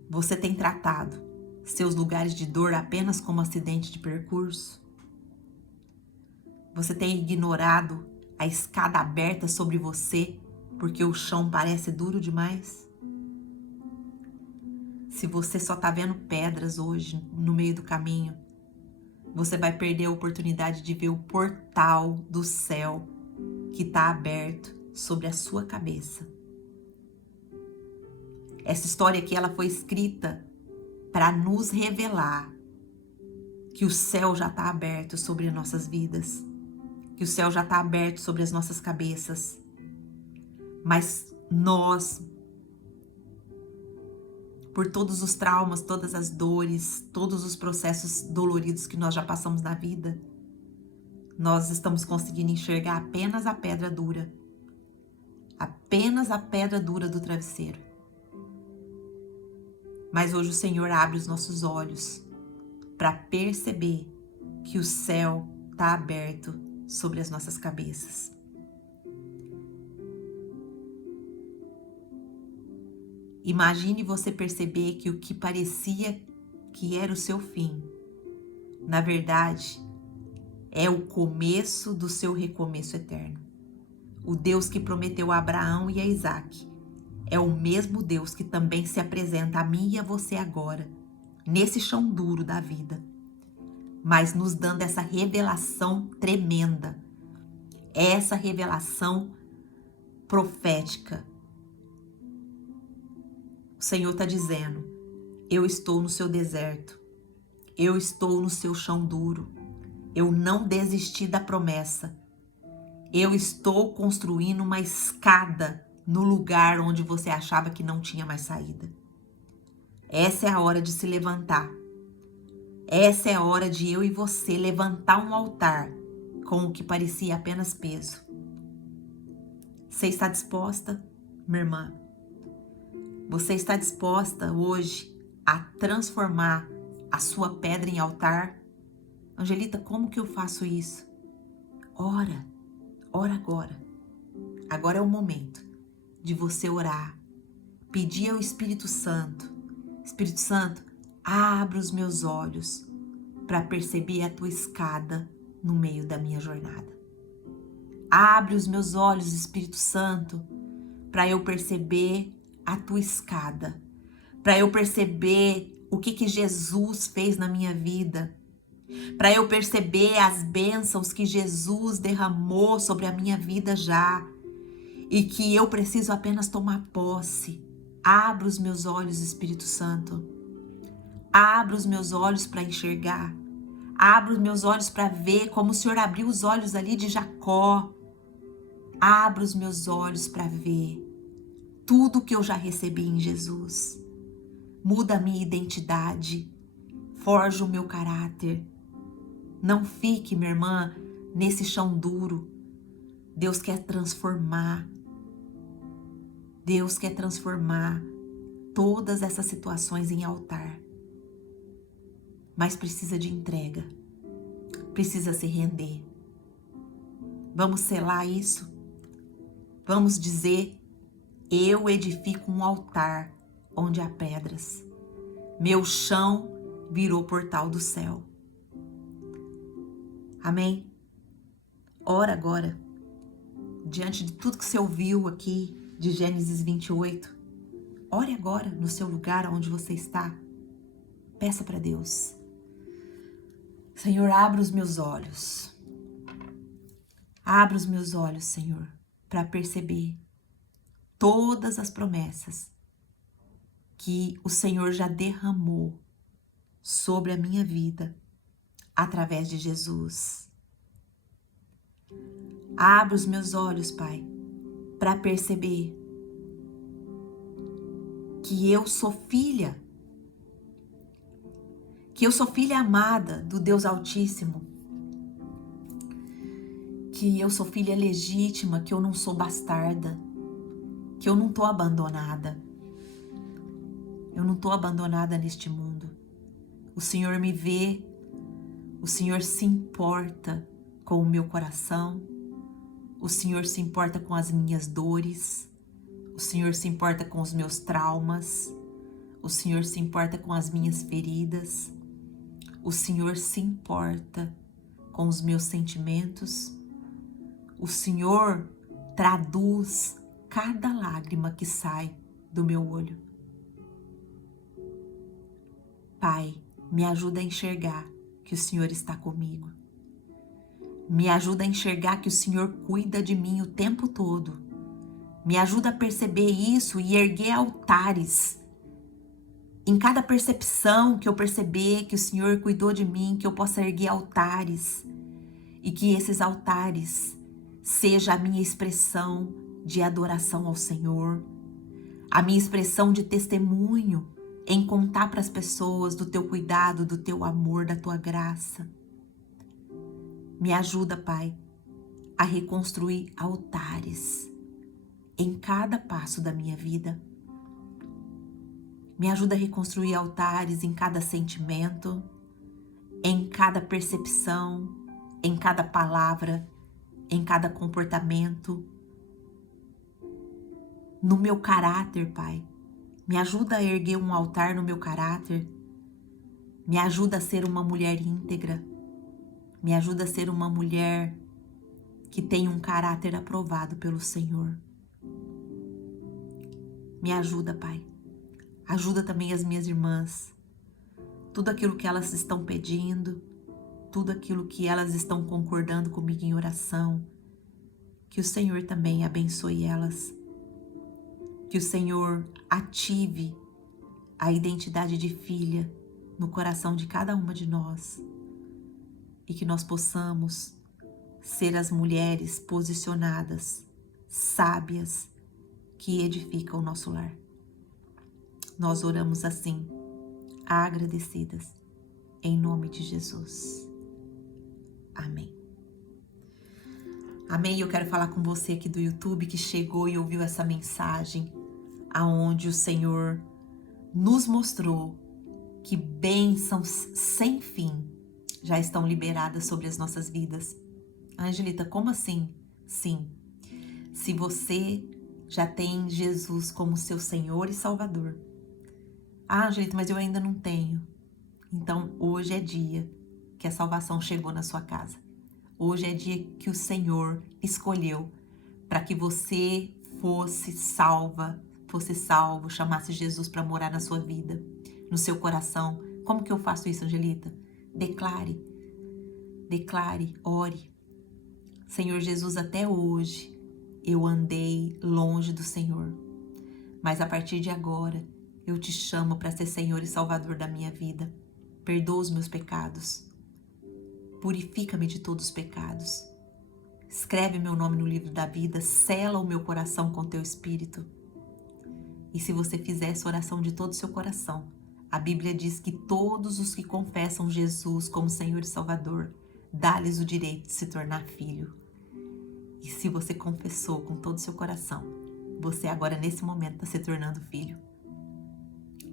você tem tratado seus lugares de dor apenas como acidente de percurso? Você tem ignorado a escada aberta sobre você porque o chão parece duro demais? Se você só tá vendo pedras hoje no meio do caminho, você vai perder a oportunidade de ver o portal do céu que tá aberto sobre a sua cabeça. Essa história aqui, ela foi escrita para nos revelar que o céu já tá aberto sobre nossas vidas, que o céu já tá aberto sobre as nossas cabeças, mas nós, por todos os traumas, todas as dores, todos os processos doloridos que nós já passamos na vida, nós estamos conseguindo enxergar apenas a pedra dura. Apenas a pedra dura do travesseiro. Mas hoje o Senhor abre os nossos olhos para perceber que o céu está aberto sobre as nossas cabeças. Imagine você perceber que o que parecia que era o seu fim, na verdade, é o começo do seu recomeço eterno. O Deus que prometeu a Abraão e a Isaac é o mesmo Deus que também se apresenta a mim e a você agora, nesse chão duro da vida, mas nos dando essa revelação tremenda, essa revelação profética. O Senhor está dizendo: eu estou no seu deserto, eu estou no seu chão duro, eu não desisti da promessa, eu estou construindo uma escada no lugar onde você achava que não tinha mais saída. Essa é a hora de se levantar. Essa é a hora de eu e você levantar um altar com o que parecia apenas peso. Você está disposta, minha irmã? Você está disposta hoje a transformar a sua pedra em altar? Angelita, como que eu faço isso? Ora agora. Agora é o momento de você orar, pedir ao Espírito Santo: Espírito Santo, abra os meus olhos para perceber a tua escada no meio da minha jornada. Abre os meus olhos, Espírito Santo, para eu perceber a tua escada, para eu perceber o que Jesus fez na minha vida, para eu perceber as bênçãos que Jesus derramou sobre a minha vida já, e que eu preciso apenas tomar posse. Abra os meus olhos, Espírito Santo. Abra os meus olhos para enxergar. Abra os meus olhos para ver como o Senhor abriu os olhos ali de Jacó. Abra os meus olhos para ver tudo que eu já recebi em Jesus. Muda a minha identidade. Forja o meu caráter. Não fique, minha irmã, nesse chão duro. Deus quer transformar. Deus quer transformar todas essas situações em altar. Mas precisa de entrega. Precisa se render. Vamos selar isso? Vamos dizer: eu edifico um altar onde há pedras. Meu chão virou portal do céu. Amém? Ora agora, diante de tudo que você ouviu aqui de Gênesis 28, ore agora no seu lugar onde você está. Peça para Deus: Senhor, abra os meus olhos. Abra os meus olhos, Senhor, para perceber todas as promessas que o Senhor já derramou sobre a minha vida através de Jesus. Abra os meus olhos, Pai, para perceber que eu sou filha, amada do Deus Altíssimo, que eu sou filha legítima, que eu não sou bastarda, que eu não estou abandonada. Eu não estou abandonada neste mundo. O Senhor me vê, o Senhor se importa com o meu coração, o Senhor se importa com as minhas dores, o Senhor se importa com os meus traumas, o Senhor se importa com as minhas feridas, o Senhor se importa com os meus sentimentos, o Senhor traduz cada lágrima que sai do meu olho. Pai, me ajuda a enxergar que o Senhor está comigo. Me ajuda a enxergar que o Senhor cuida de mim o tempo todo. Me ajuda a perceber isso e erguer altares. Em cada percepção que eu perceber que o Senhor cuidou de mim, que eu possa erguer altares. E que esses altares seja a minha expressão de adoração ao Senhor, a minha expressão de testemunho em contar para as pessoas do teu cuidado, do teu amor, da tua graça. Me ajuda, Pai, a reconstruir altares em cada passo da minha vida. Me ajuda a reconstruir altares em cada sentimento, em cada percepção, em cada palavra, em cada comportamento, no meu caráter, Pai. Me ajuda a erguer um altar no meu caráter. Me ajuda a ser uma mulher íntegra. Me ajuda a ser uma mulher que tem um caráter aprovado pelo Senhor. Me ajuda, Pai. Ajuda também as minhas irmãs. Tudo aquilo que elas estão pedindo, tudo aquilo que elas estão concordando comigo em oração, que o Senhor também abençoe elas. Que o Senhor ative a identidade de filha no coração de cada uma de nós e que nós possamos ser as mulheres posicionadas, sábias, que edificam o nosso lar. Nós oramos assim, agradecidas, em nome de Jesus. Amém. Amém. Eu quero falar com você aqui do YouTube que chegou e ouviu essa mensagem, aonde o Senhor nos mostrou que bênçãos sem fim já estão liberadas sobre as nossas vidas. Angelita, como assim? Sim, se você já tem Jesus como seu Senhor e Salvador. Ah, Angelita, mas eu ainda não tenho. Então, hoje é dia que a salvação chegou na sua casa. Hoje é dia que o Senhor escolheu para que você fosse salvo, chamasse Jesus para morar na sua vida, no seu coração. Como que eu faço isso, Angelita? Declare, ore. Senhor Jesus, até hoje eu andei longe do Senhor, mas a partir de agora eu te chamo para ser Senhor e Salvador da minha vida. Perdoa os meus pecados. Purifica-me de todos os pecados. Escreve meu nome no livro da vida, sela o meu coração com teu Espírito. E se você fizer essa oração de todo o seu coração, a Bíblia diz que todos os que confessam Jesus como Senhor e Salvador, dá-lhes o direito de se tornar filho. E se você confessou com todo o seu coração, você agora nesse momento está se tornando filho.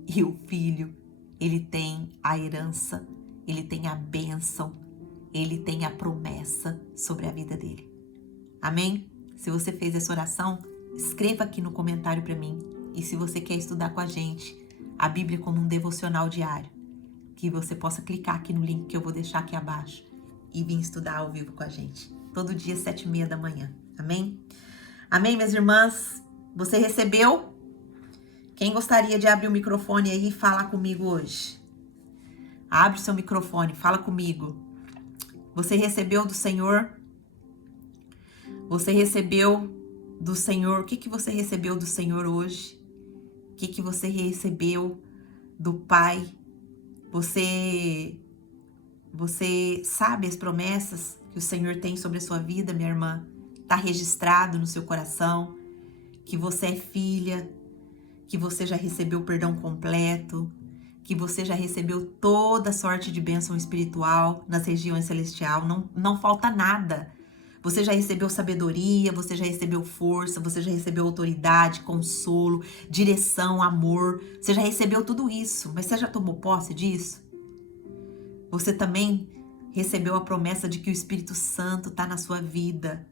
E o filho, ele tem a herança, ele tem a bênção, ele tem a promessa sobre a vida dele. Amém? Se você fez essa oração, escreva aqui no comentário para mim. E se você quer estudar com a gente a Bíblia como um devocional diário, que você possa clicar aqui no link que eu vou deixar aqui abaixo e vir estudar ao vivo com a gente. Todo dia, 7h30 da manhã. Amém? Amém, minhas irmãs? Você recebeu? Quem gostaria de abrir o microfone aí e falar comigo hoje? Abre o seu microfone, fala comigo. Você recebeu do Senhor? Você recebeu do Senhor? O que você recebeu do Senhor hoje? O que você recebeu do Pai? Você sabe as promessas que o Senhor tem sobre a sua vida, minha irmã? Está registrado no seu coração que você é filha, que você já recebeu o perdão completo, que você já recebeu toda sorte de bênção espiritual nas regiões celestiais, não falta nada. Você já recebeu sabedoria, você já recebeu força, você já recebeu autoridade, consolo, direção, amor. Você já recebeu tudo isso, mas você já tomou posse disso? Você também recebeu a promessa de que o Espírito Santo está na sua vida.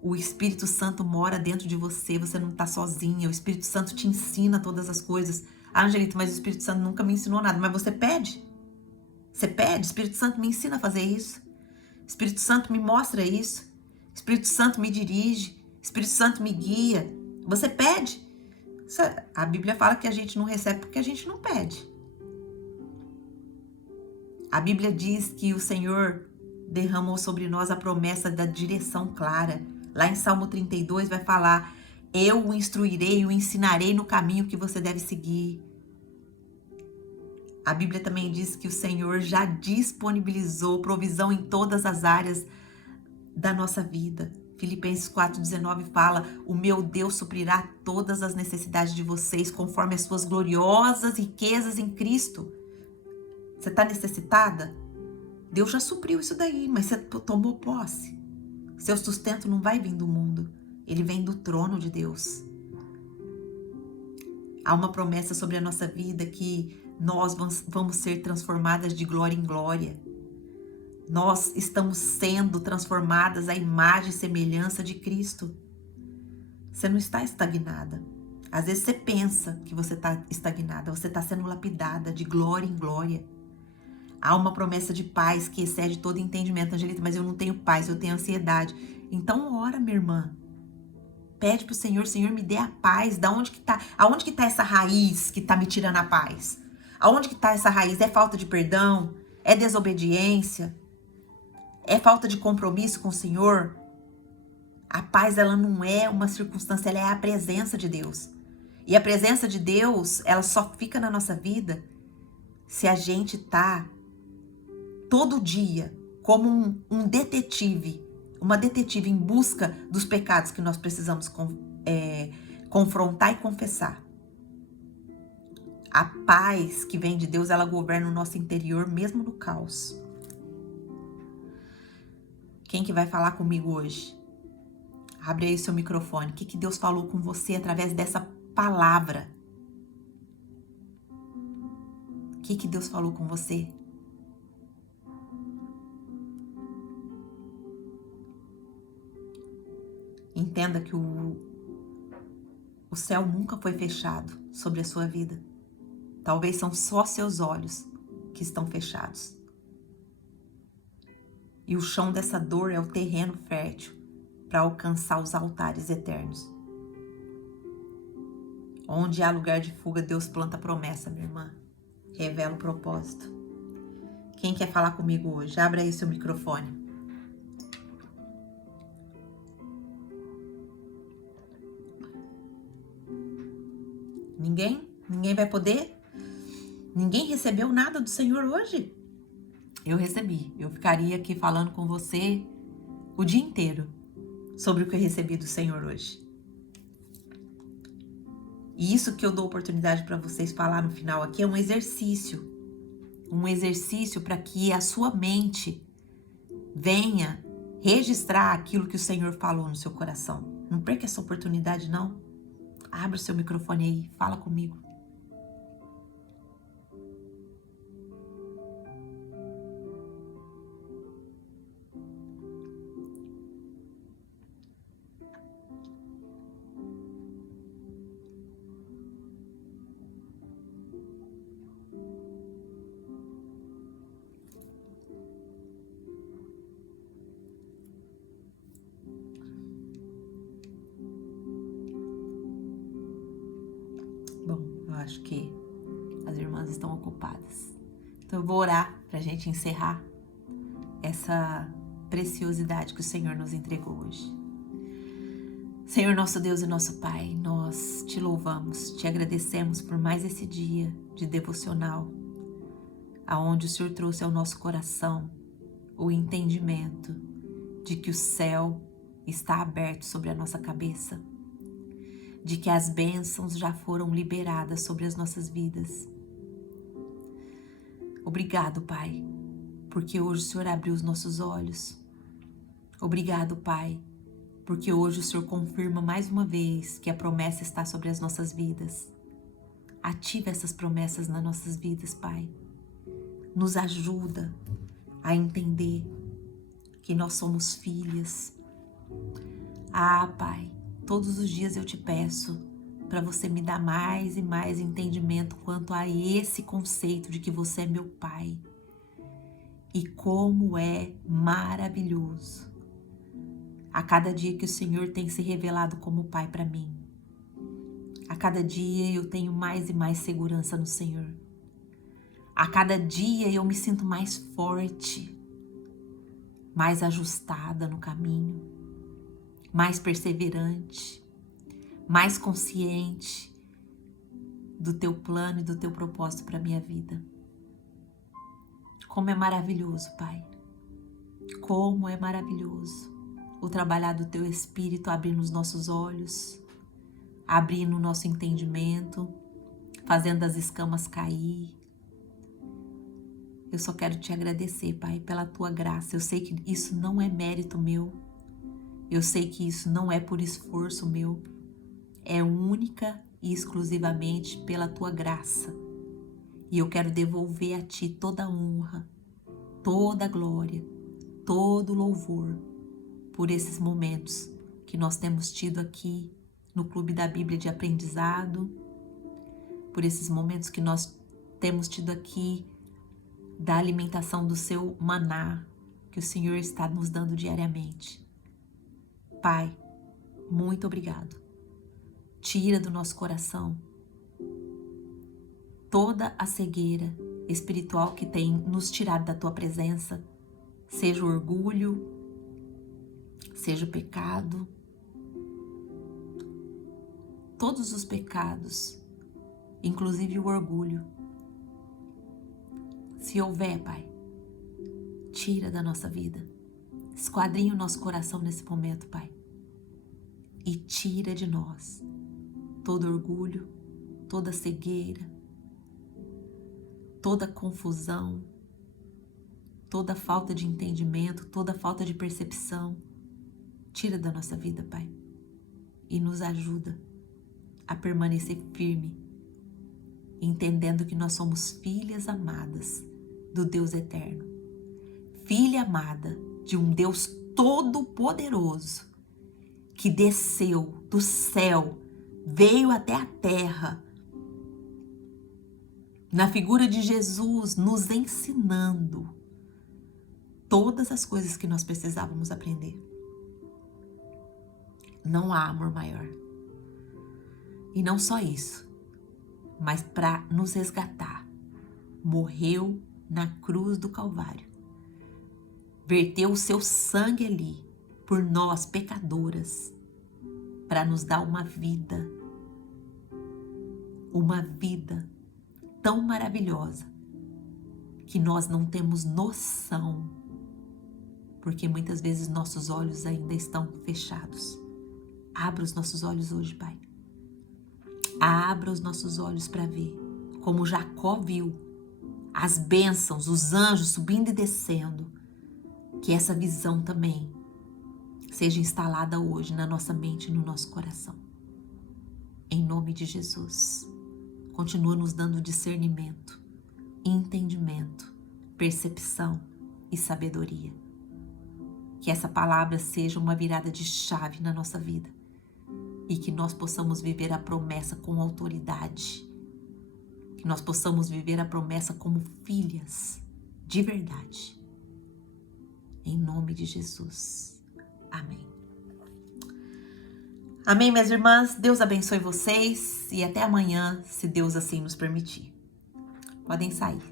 O Espírito Santo mora dentro de você, você não está sozinha. O Espírito Santo te ensina todas as coisas. Ah, Angelita, mas o Espírito Santo nunca me ensinou nada. Mas você pede. Você pede, Espírito Santo me ensina a fazer isso. Espírito Santo me mostra isso. Espírito Santo me dirige. Espírito Santo me guia. Você pede. A Bíblia fala que a gente não recebe porque a gente não pede. A Bíblia diz que o Senhor derramou sobre nós a promessa da direção clara. Lá em Salmo 32 vai falar: eu o instruirei, o ensinarei no caminho que você deve seguir. A Bíblia também diz que o Senhor já disponibilizou provisão em todas as áreas da nossa vida. Filipenses 4,19 fala: o meu Deus suprirá todas as necessidades de vocês conforme as suas gloriosas riquezas em Cristo. Você está necessitada? Deus já supriu isso daí, mas você tomou posse. Seu sustento não vai vir do mundo, ele vem do trono de Deus. Há uma promessa sobre a nossa vida que nós vamos ser transformadas de glória em glória. Nós estamos sendo transformadas à imagem e semelhança de Cristo. Você não está estagnada. Às vezes você pensa que você está estagnada, você está sendo lapidada de glória em glória. Há uma promessa de paz que excede todo entendimento, Angelita, mas eu não tenho paz, eu tenho ansiedade. Então ora, minha irmã. Pede pro Senhor, Senhor, me dê a paz. Aonde que tá essa raiz que tá me tirando a paz? Aonde que tá essa raiz? É falta de perdão? É desobediência? É falta de compromisso com o Senhor? A paz, ela não é uma circunstância, ela é a presença de Deus. E a presença de Deus, ela só fica na nossa vida se a gente tá todo dia como um detetive, uma detetive em busca dos pecados que nós precisamos confrontar e confessar. A paz que vem de Deus, ela governa o nosso interior, mesmo no caos. Quem que vai falar comigo hoje? Abre aí o seu microfone. O que Deus falou com você através dessa palavra? O que Deus falou com você? Entenda que o céu nunca foi fechado sobre a sua vida. Talvez são só seus olhos que estão fechados. E o chão dessa dor é o terreno fértil para alcançar os altares eternos. Onde há lugar de fuga, Deus planta promessa, minha irmã. Revela o propósito. Quem quer falar comigo hoje? Abra aí o seu microfone. Ninguém? Ninguém vai poder? Ninguém recebeu nada do Senhor hoje? Eu recebi. Eu ficaria aqui falando com você o dia inteiro sobre o que eu recebi do Senhor hoje. E isso que eu dou oportunidade para vocês falar no final aqui é um exercício. Um exercício para que a sua mente venha registrar aquilo que o Senhor falou no seu coração. Não perca essa oportunidade, não. Abra o seu microfone aí, fala comigo. Bom, eu acho que as irmãs estão ocupadas. Então eu vou orar para a gente encerrar essa preciosidade que o Senhor nos entregou hoje. Senhor, nosso Deus e nosso Pai, nós te louvamos, te agradecemos por mais esse dia de devocional, aonde o Senhor trouxe ao nosso coração o entendimento de que o céu está aberto sobre a nossa cabeça, de que as bênçãos já foram liberadas sobre as nossas vidas. Obrigado, Pai, porque hoje o Senhor abriu os nossos olhos. Obrigado, Pai, porque hoje o Senhor confirma mais uma vez que a promessa está sobre as nossas vidas. Ativa essas promessas nas nossas vidas, Pai. Nos ajuda a entender que nós somos filhas. Ah, Pai, todos os dias eu te peço para você me dar mais e mais entendimento quanto a esse conceito de que você é meu Pai. E como é maravilhoso a cada dia que o Senhor tem se revelado como Pai para mim. A cada dia eu tenho mais e mais segurança no Senhor. A cada dia eu me sinto mais forte, mais ajustada no caminho, mais perseverante, mais consciente do teu plano e do teu propósito para a minha vida. Como é maravilhoso, Pai. Como é maravilhoso. o trabalhar do Teu Espírito abrindo os nossos olhos, abrindo o nosso entendimento, fazendo as escamas cair. Eu só quero Te agradecer, Pai, pela Tua graça. Eu sei que isso não é mérito meu. Eu sei que isso não é por esforço meu. É única e exclusivamente pela Tua graça. E eu quero devolver a Ti toda a honra, toda a glória, todo o louvor por esses momentos que nós temos tido aqui no Clube da Bíblia de Aprendizado, por esses momentos que nós temos tido aqui da alimentação do Seu maná, que o Senhor está nos dando diariamente. Pai, muito obrigado. Tira do nosso coração toda a cegueira espiritual que tem nos tirado da Tua presença, seja o orgulho, seja o pecado, todos os pecados, inclusive o orgulho. Se houver, Pai, tira da nossa vida, esquadrinha o nosso coração nesse momento, Pai, e tira de nós todo orgulho, toda cegueira, toda confusão, toda falta de entendimento, toda falta de percepção. Tira da nossa vida, Pai, e nos ajuda a permanecer firme, entendendo que nós somos filhas amadas do Deus eterno, filha amada de um Deus todo-poderoso que desceu do céu, veio até a terra, na figura de Jesus, nos ensinando todas as coisas que nós precisávamos aprender. Não há amor maior. E não só isso, mas para nos resgatar, morreu na cruz do Calvário. Verteu o seu sangue ali por nós, pecadoras, para nos dar uma vida tão maravilhosa que nós não temos noção, porque muitas vezes nossos olhos ainda estão fechados. Abra os nossos olhos hoje, Pai. Abra os nossos olhos para ver, como Jacó viu, as bênçãos, os anjos subindo e descendo. Que essa visão também seja instalada hoje na nossa mente e no nosso coração. Em nome de Jesus. Continua nos dando discernimento, entendimento, percepção e sabedoria. Que essa palavra seja uma virada de chave na nossa vida e que nós possamos viver a promessa com autoridade. Que nós possamos viver a promessa como filhas de verdade. Em nome de Jesus. Amém. Amém, minhas irmãs. Deus abençoe vocês e até amanhã, se Deus assim nos permitir. Podem sair.